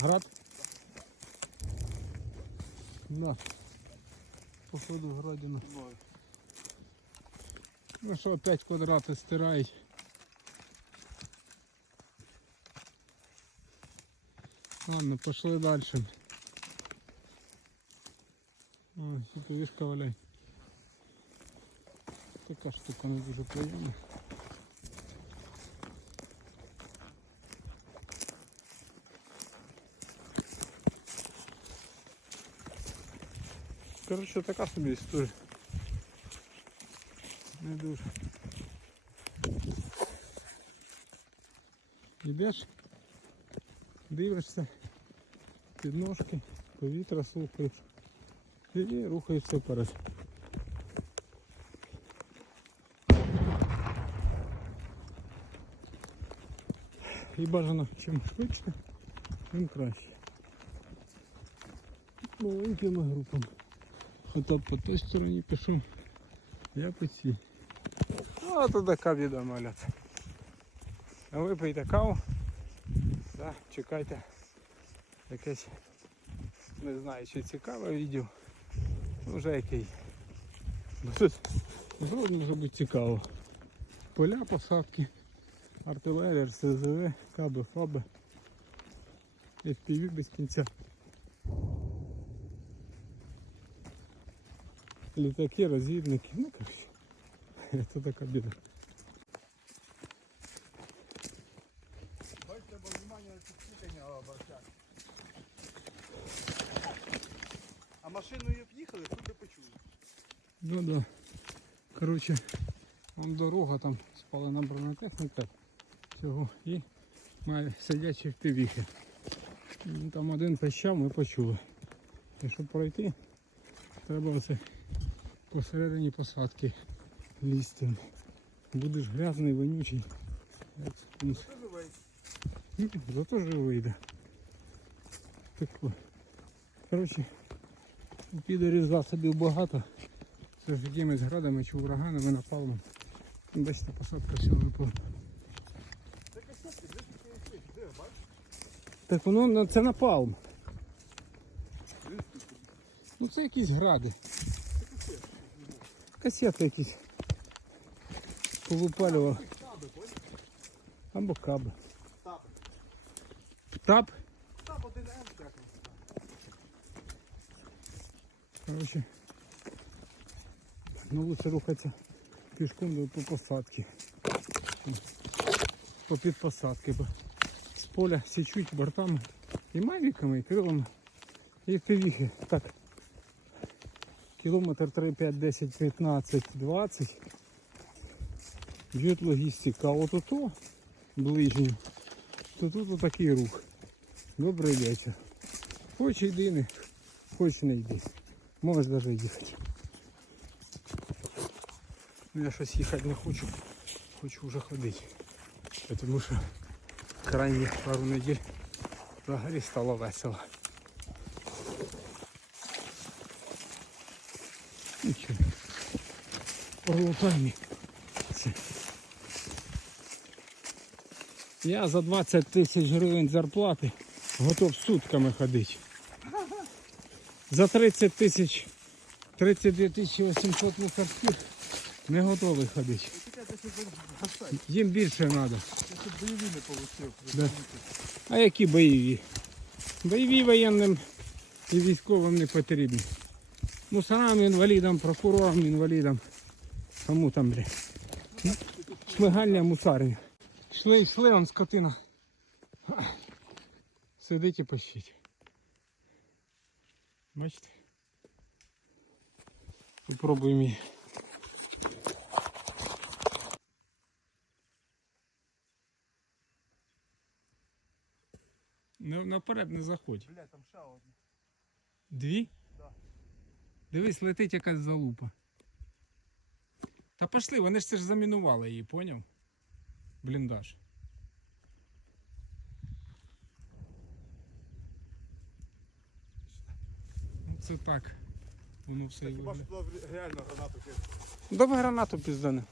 Град? Да. Походу градина. Ну що, опять квадрати стирають. Ладно, пошли дальше. Ой, сітовішка валяй. Така штука не дуже приємна. Коротше, така собі історія. Не дуже. Йдеш, дивишся, під ножки, повітря слухаєш і рухаєшся вперед. І бажано чим швидше, тим краще. Маленькими групами. Хто по той стороні пішов, я по цій. Ну, а така біда малята. А ви пийте каву. Да, чекайте якесь, не знаю, чи цікаве відео. Ну, Вже який. Бо тут може бути цікаво. Поля, посадки, артилерія, РСЗВ, каби, фаби, FPV без кінця. Літаки, розвідники, ну короче. Це така біда. Бачите, бо внимание на підсвітлення обращати. А машиною їхали, тут би почули. Ну да. Короче, вон дорога там спалена бронетехніка цього і має сидячі впівіхи. Ну, Там один пищав, ми почули. І щоб пройти, треба оце посередині посадки лізти. Будеш грязний, вонючий. Скунс. Це живий. Ну, Зато живий йде. Тако. Коротше, у засобів багато. Це ж якимись градами чи ураганами напалмом. Бачите, посадка все випала. Так воно це напалм. Ну це якісь гради. Касети якісь. Повипалював. Або каби. Таби. Тап. Таб один М, як він. Короче, ну лучше рухатися пішком по посадки. По під посадки, бо з поля січуть бортами і мавіками, і крилами, і півіхи. Так. Кілометр 3, 5, 10, 15, 20. Б'ють логістика. От ото ближню, то тут отакий рух. Добрий вечір. Хоч йди, не, хоч не йди. Можеш навіть їхати. Ну, Я щось їхати не хочу. Хочу вже ходити. Тому що крайні пару неділь взагалі стало весело. Нічого. Пролутальні. Я за 20 тисяч гривень зарплати готов сутками ходити. За 30 тисяч 32 тисячі 800 мусорських не готовий ходити. Їм більше треба. Да. А які бойові? Бойові воєнним і військовим не потрібні. Мусорам, інвалідам, прокурорам, інвалідам. Кому там, бля? Шмигальня мусарня. Йшли, йшли, он скотина. Сидить і пощить. Бачите? Попробуємо її. Наперед не заходь. Бля, там ще одне. Дві? Дивись, летить якась залупа. Та пошли, вони ж це ж замінували її, поняв? Бліндаж. Це так. Воно все і хіба туди реально гранату кинути. Давай гранату піздане.